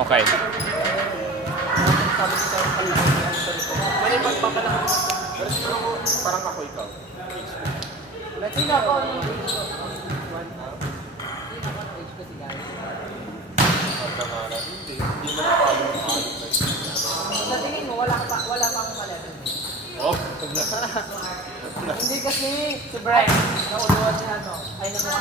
Okay. May magpapalaki. Parang ako ikaw. Sino ako? Sa tingin mo, wala pa akong malala. Oh, Hindi kasi si Brian, nauluan niya ano, ay naman.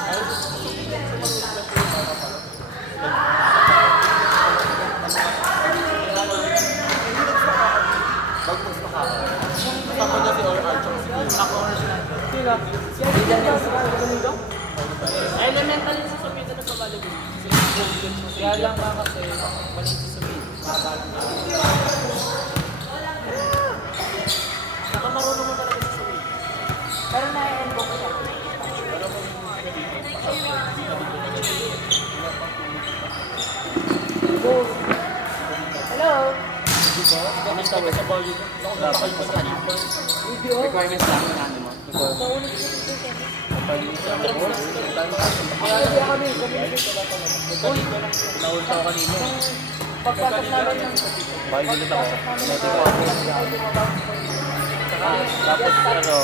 Kasama niya si Or Archon. Ako or sila. Sila. Elemental sa Sumida na pabalagin. Kaya lang nga kasi maling sa Sumida. Nakamarunong mo talaga sa Sumida. Pero na-enbo ko siya. Hello? Kamusta ka sa Bali? Nakakain mo sa kanila. Requirements lang ng ano mo. Naulta ko kanina. Pagpasok namin ng... Bahay ulit ako. Tapos pero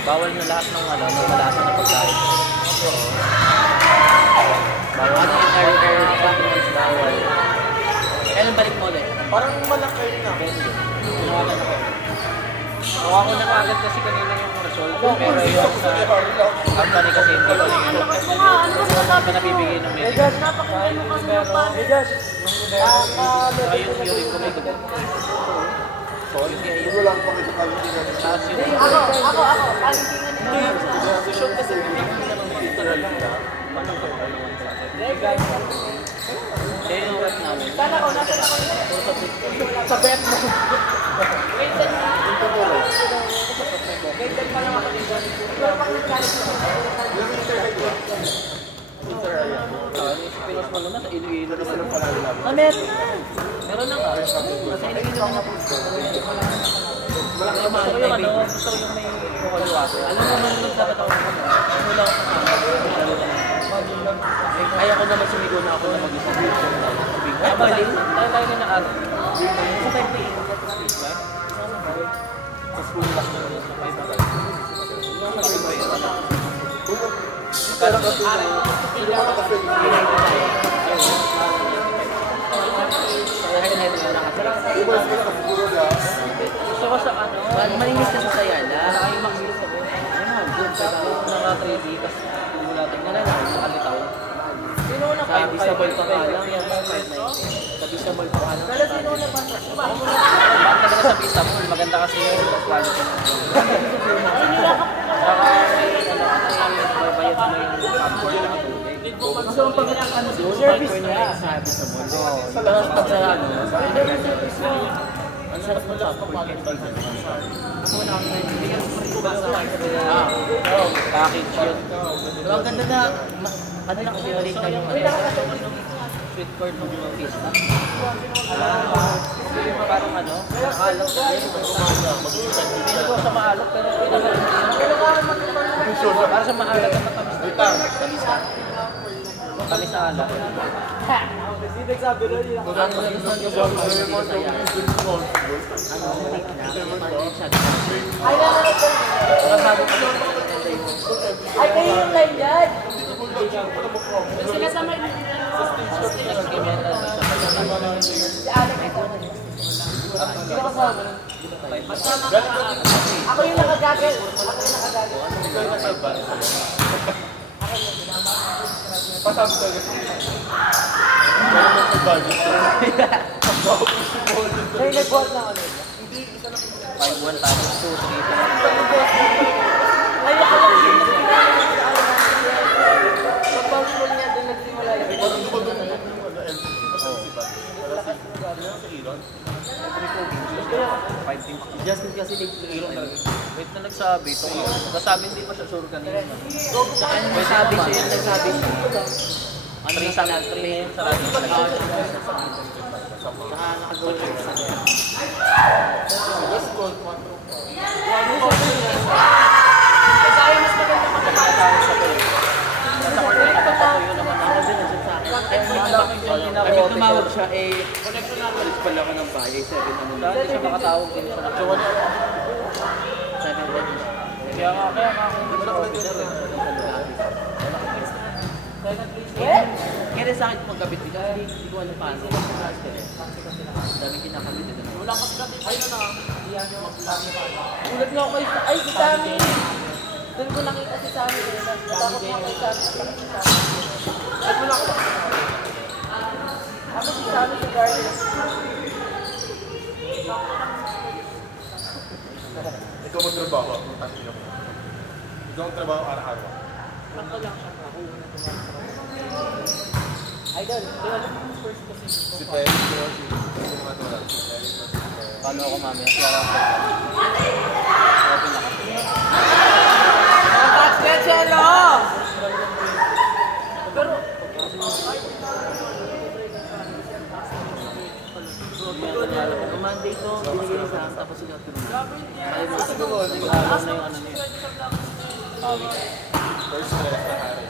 bawal na lahat ng ano, ng malasa na pagkain. Bawal na air companies, bawal. Kailan balik mo ulit? Parang malaki na. Nakuha ko na kaagad kasi kanina yung result. Pero yung sa company kasi hindi ko yung ano. Hindi pa nabibigay ng medical. Napakain mo kasi ng pan. Saka yung urine ko may dugo. Sorry, hindi lang pa kita kami ginagawa. Tapos yung... Ako. Palintingan nila. Si Sean kasi hindi na ng literal ka. Kaya yung work namin. Saan ako? Nasaan ako? Sa bet mo. Wait, saan mo? Wait, saan pa lang ako dito? Pero pag nagkalit mo. Pinos mo naman sa Iloilo na sila pala nila. Meron na. Meron na nga. Nasa Iloilo na po. Malaki naman. Gusto ko yung ano, gusto ko yung may kukaluwate. Alam mo naman nung dapat ako naman. Ano lang ako na. Kaya ko naman sumigo na ako na mag-isa. Ay, bali. Tayo na naaraw. Sa 5 p.m. Sa school bus na yun. Sa 5 p.m. Pero kasi hindi mo nakapin. Gusto ko sa ano, malinis na sa Sayala. Ay, makilis ako. Ay, good. Naka-3D, tapos wala tayong nalalaki sa Kalitaw. Sa Bisabal pa nga lang, yan sa 590. Sa Bisabal pa nga lang. Pero sino na ba? Bakit talaga sa Bisabal? Maganda kasi yung quality. Saka bayad mo yung popcorn na kapulay. So, pag Service niya. Sabi sa mall. Tapos pag sa ano, ang sarap ng popcorn. Ako na ako naibigyan sa package yun. Pero ang ganda na, ano na kasi ulit na yung sweet corn ng mga pista. Parang ano, makalap ko din. Hindi ko sa maalok, pero para sa maalok na matamis na. Matamis na alak. Hindi nagsabi na yun. Ang gusto nyo po, masaya. Ay, naman ako. Ay, kayo yung line dyan. Sinasama yung si Alec ay ko. Sino kasama? Ako yung nakagagel. Pasabi talaga. Kaya mo sa budget. Kaya nag-vote na ako nila. 5-1 tapos 2-3. Ay, ako lang yun. Pag-vote niya doon nagsimula yun. Parang dumadong mo yung sa Elon. Justin kasi nag-iron talaga. Wait na nagsabi ito. Nagsabi hindi pa siya sure kanina. May sabi siya yun, nagsabi siya. Ano yung sabi ng train sa radyo talaga. Nakakagol siya. West Coast, Kaya mas maganda ka. Nasa corner, nagpapatuyo naman ako din. Kaya tumawag siya alis pala ko ng bahay, 7 ano. Dati siya makatawag din siya na 7 Kaya nga ako kaya sa akin pagkabit dito, hindi ko alam paano. Daming kinakabit dito. wala kasi dati tayo na. Ulat nga ako ay si Sammy. Doon ko nakita si Sammy. Bakit mo kay Sammy? Ay wala ko. Ako si Sammy sa garden. Ikaw magtrabaho. Ikaw ang trabaho araw-araw. Kanto lang siya. Idol, alam mo first position ko. Si Perry, si Matural. Paano ako mamaya? Kaya lang ako. Open na kasi. Touch na Chelo! Pero, Nung Monday to, binigay niya sa akin, tapos sila tulungan. grabe hindi. Ayaw mo sa dulo, hindi ko alam na yung ano niya. First stress na hari.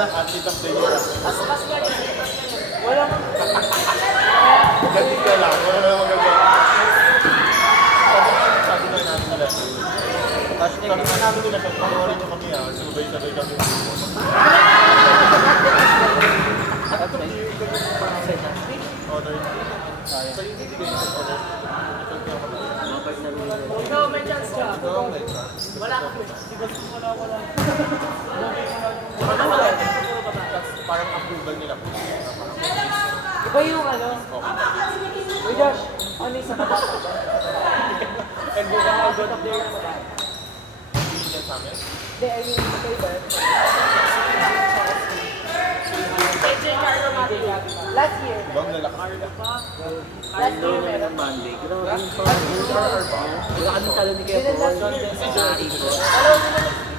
Athlete of the year. Walang... Galing ka lang. Wala na magagawa. Sabi na namin sila. Sabi na namin nila siya. Panoorin nyo kami ha. Sabay-sabay kami. Honor. Sa hindi kayo sa honor. Ikaw may chance ka. Ikaw may chance. Wala ka. Wala. Parang approval nila po. Iba yung ano? Uy Josh, ano yung sa kabata? And we're gonna go up there. Hindi yan sa amin. Hindi, I mean, sa iba. Last year. Ibang lalakas nila. Last year meron. Monday. Grabe yung wala kaming talo ni Kuya Paul. Sa Igor.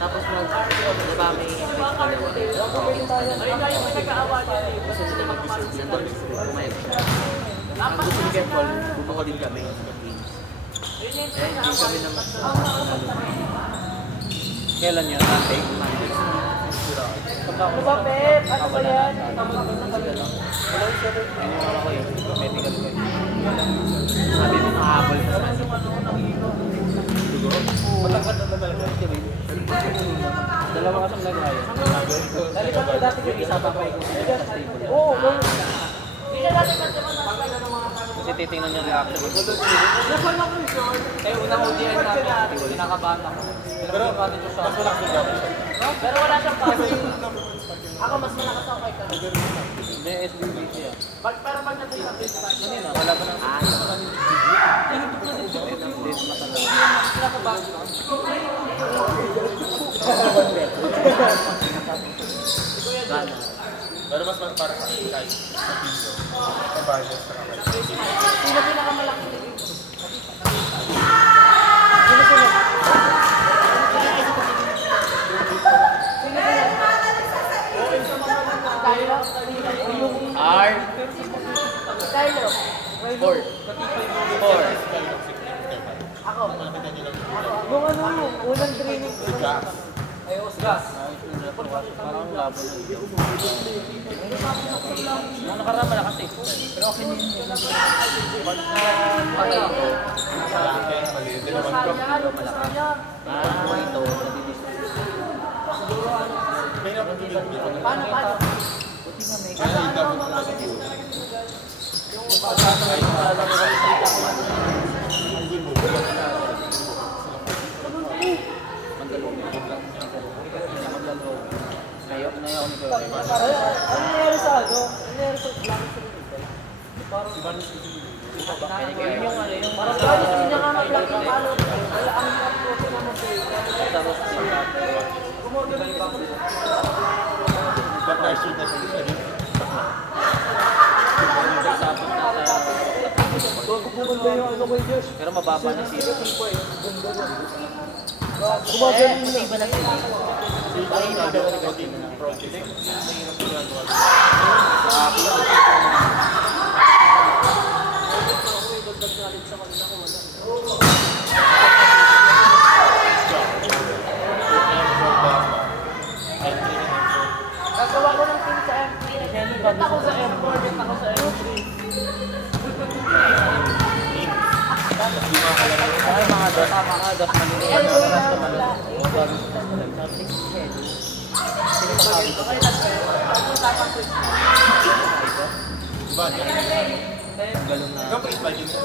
Tapos diba may effect na naman. Ayun na yung nag-aawa niya. Gusto nila mag-deserve yan. Doon pumayag siya. Ang gusto ni Kuya Paul, bumuko din kami sa games. Eh, hindi kami naman. Kailan yun? Monday? Monday. Ano ba, Pep? Ano ba yan? Naniniwala ko yun. Medical ko yun. Sabi mo nakahabol ka sa Matangkad na talaga. dalawa ka siyang nag-ayos. Nalipat ko dati yung isa pa pa. Oo, Hindi ka dati magkaman ng kasi titingnan yung reaction. Eh, unang-udihan namin. Pinakabata ko. Pero mas wala akong gawin siya. Pero wala siyang passing. Ako mas malakas ako kay Kano. Hindi, SBBC yan. Pero pag natin sa base match, Kanina, wala pa nang Pero mas para sa akin kahit sa video. Sa budget sa kamay. Sino pinakamalaki dito? R. Carlo. 4. 4. Ako. Nung ano, unang training. ay Osgas. Parang labo na ito. Nung nakaraan malakas eh. Pero okay na yun. Patay ito. Malaki, maliit din naman. Ah, ito. May napatuloy dito. Paano? Buti nga may Kaya hindi dapat nakasiguro. Ngayon, na ako ni Kuya. Ano nangyari sa ano? Ano nangyari sa Blanco Yun yung ano, yung Parang guys, hindi niya nga mag-block yung palo. Wala ang hirap ko na mag-block. tapos Ba't na-shoot na siya? pero mababa na siya. Gumagaling Hindi ba na siya? Ay, naging project. bet ako sa M4, bet ako sa M3. Ay, mga dos, maniniwala ka sa naman. Sino pa kami? Diba? Galon na. Ikaw pa is-fighting mo.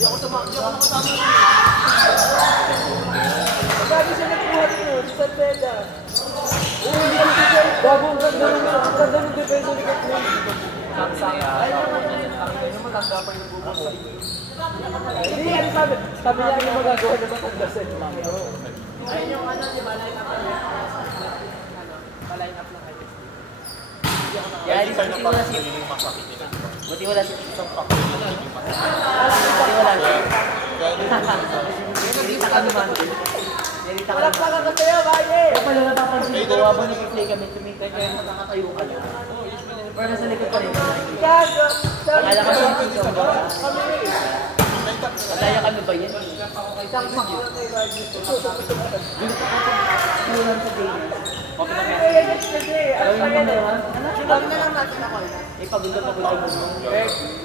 Di ako nakasama. Sabi siya nagbuhat mo, si San Beda. Oo, hindi ko siya. Bagong ganda ng depensa ni Kathleen. Ay, yung maganda pa yung bubog sa iyo. Hindi, ano sabi? Sabi niya yung magagawa na matagdasin. Ayun yung ano, di ba, line up lang. Line up lang kayo. Kaya Ay, sa'yo na buti parang wala si... nagiging masakit nila. Buti wala si Isang Pak. Nagiging masakit. Buti wala si... Kaya Nalita ka naman. Nalita ka Wala naman. pa ka kasi yun, Bagay! Kaya pala napapansin ko, habang nag-play kami, tumintay kayo magkakatayo ka lang. Pero nasa likod pa rin. Gago! Akala ka ba yung isang ba? Malaya kami ba yan? Isang maki. Kulang sa daily. Okay na kaya. Ano pa yan eh? Huwag na lang natin ako. Ipagulong mo.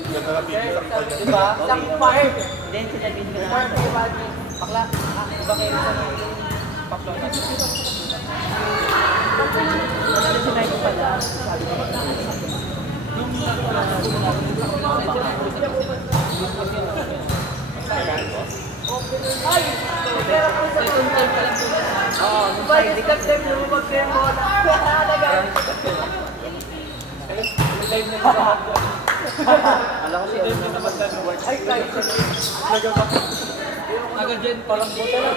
ganda na pinasaktan niya. Diba? Isang farm. Then, sinabihin ko Farm na. kay Bagay. Bakla. Iba kayo sa pakla na. Wala na sinay ko pala. Sabi ko, Ay! Pero kung sa Second time pa lang po. oo, nung Bagay, Friday sikat din lumubag kayo mo. Nagalit. alam ko siya. Ay, kahit sa Agad dyan, parang buta lang.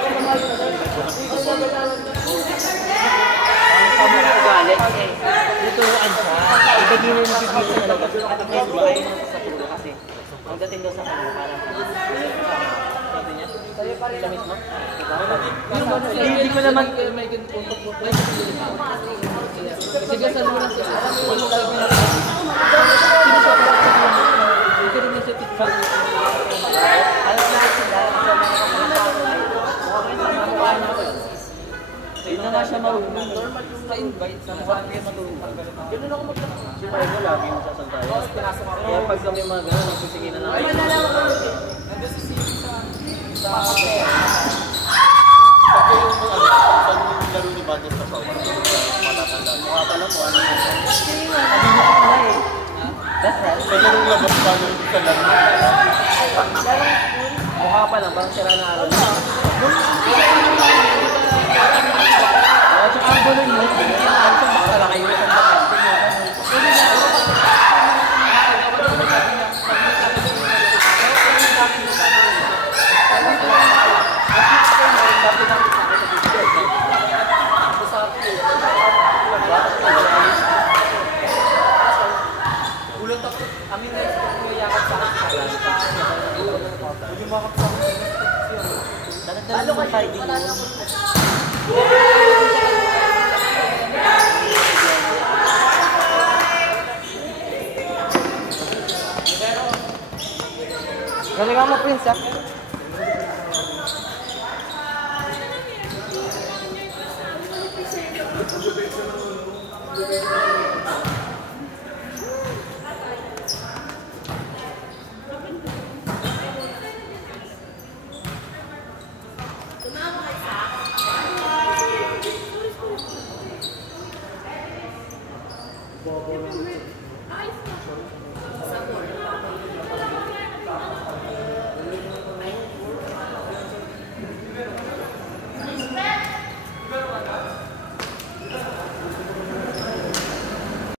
Ang kamo ko galit eh. Tuturuan siya. Iba din yung nabibigyan talaga. At ngayon, ba ayaw na sa tulo kasi. Ang dating daw sa kanya, parang sabi niya, siya mismo. Hindi ko naman May ganito po. May ganito. Sige, saan mo lang siya? Alam mo yung sabi na. Hindi rin niya sa TikTok. alam lahat sila. Kasi may nakakalakaan. Okay, tama mo ka na. Yun na nga siya marunong. Normal yung na-invite sa mga kaya matulungan. Ganun ako magtanong. Si Margo lagi yung sasantayo. Pinasok ako. Kaya pag kami mga gano'n, nagsisigil na lang. Ay, nalala ko. Nandun si Siri sa hotel. Pagka yung saan yung laro ni Bates sa South, matatanda. Mukha pa lang kung ano yun. Hindi mo ka pala eh. That's right. Sa larong labas pa nung sa laro. Mukha pa lang, parang sira na araw. At saka ang gulo yun, hindi na alam kung baka lang kayo sa Ulot ako. Amin na yung yakap sa akin. Hindi makap sa akin. Lalo ka tayo din. Galing mo, Prince, ha?